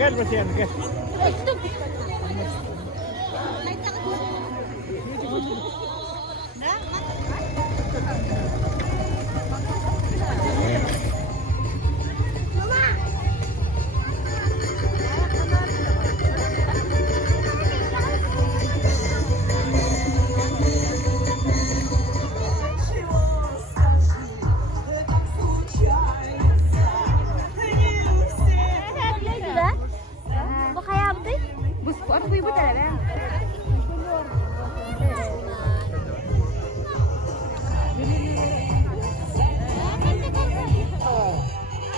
Gel Batiyan gel.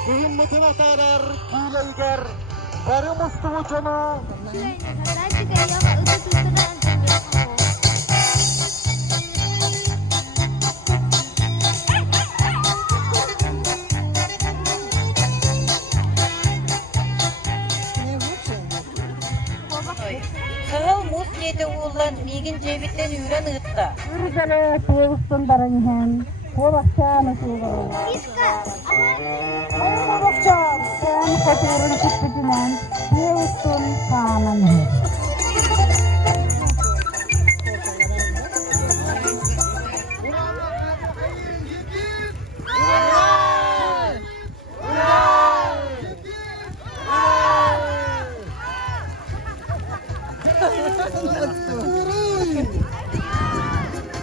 Kıymetine değer, kileyiger, karı mustu ucunu. Kağıl muz yedi oğlan, migin cebitten üren ıtta. Ürgele tevustun darınhen, kovakçanı suğu. Ayın kovakçan, sen katurun kutbütünen, tevustun kananı.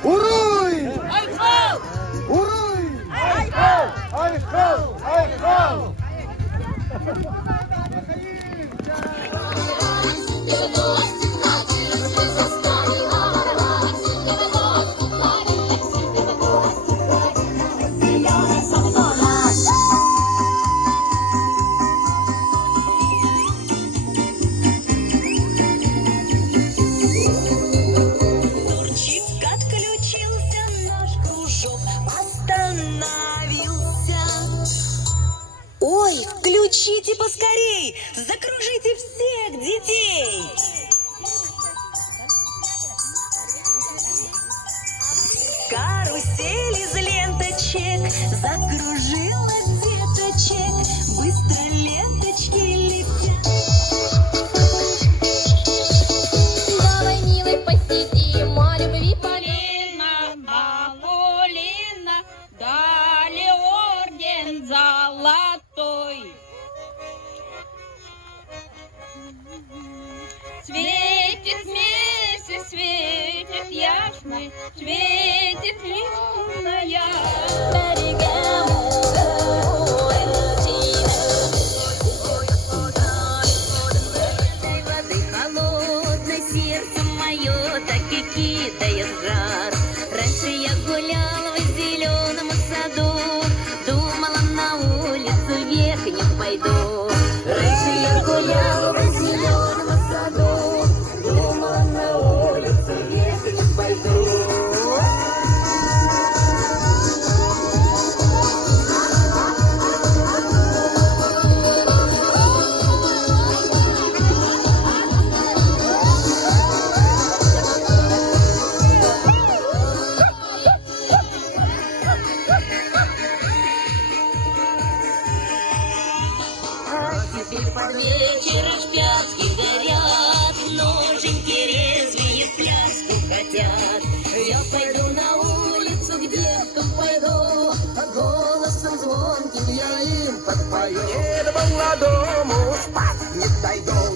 Uruy! Uruy! Ayko! Турчик отключился, наш кружок остановился. Ой, включите поскорей, закружите всех детей. Карусель из ленточек закружила деточек, быстро ленточки летят. Давай, милый, посидим, о любви Полина, Полина, дали орден золотой. Светит месяц, светит ясный, светит лунная. берегам Воды холодной сердце мое так и кидает жар. Раньше я гуляла в зеленом саду, думала, на улицу век не пойду. Раньше я гуляла в зеленом саду, думала, на улицу век не пойду. Теперь под вечер в пятки горят, ноженьки резвее пляску хотят. Я пойду на улицу, к деткам пойду, а голосом звонким я им подпою. До молодому спать не дойдут,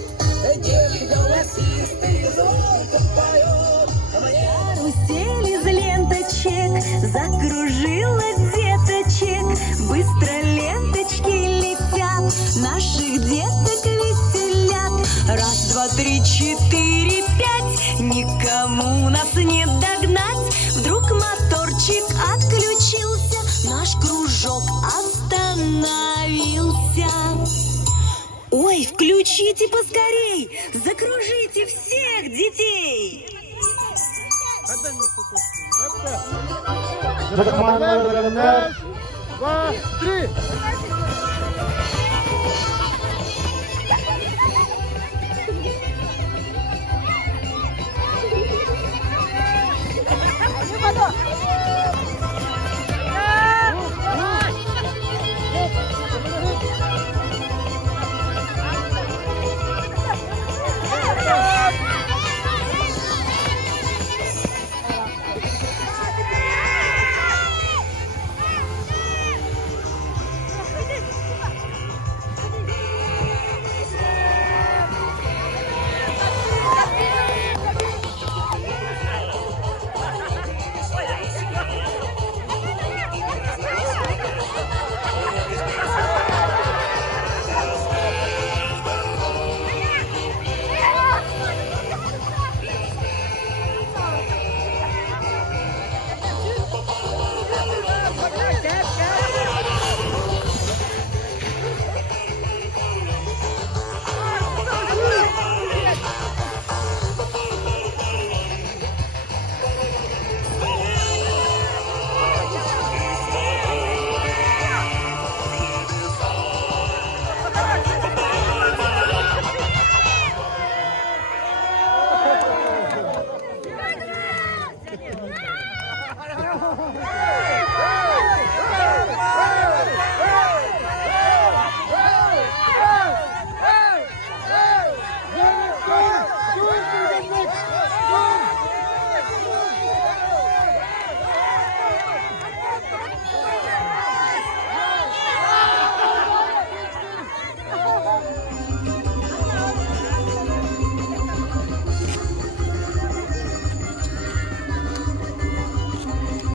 девки голосистые звонко поют. Карусель из ленточек закружила деточек, быстро ленточки летят, наших деток веселят. Раз, два, три, четыре, пять, никому нас не догнать. Вдруг моторчик отключился, наш кружок остановился. Ой, включите поскорей, закружите всех детей. Закманlar, 2, 3.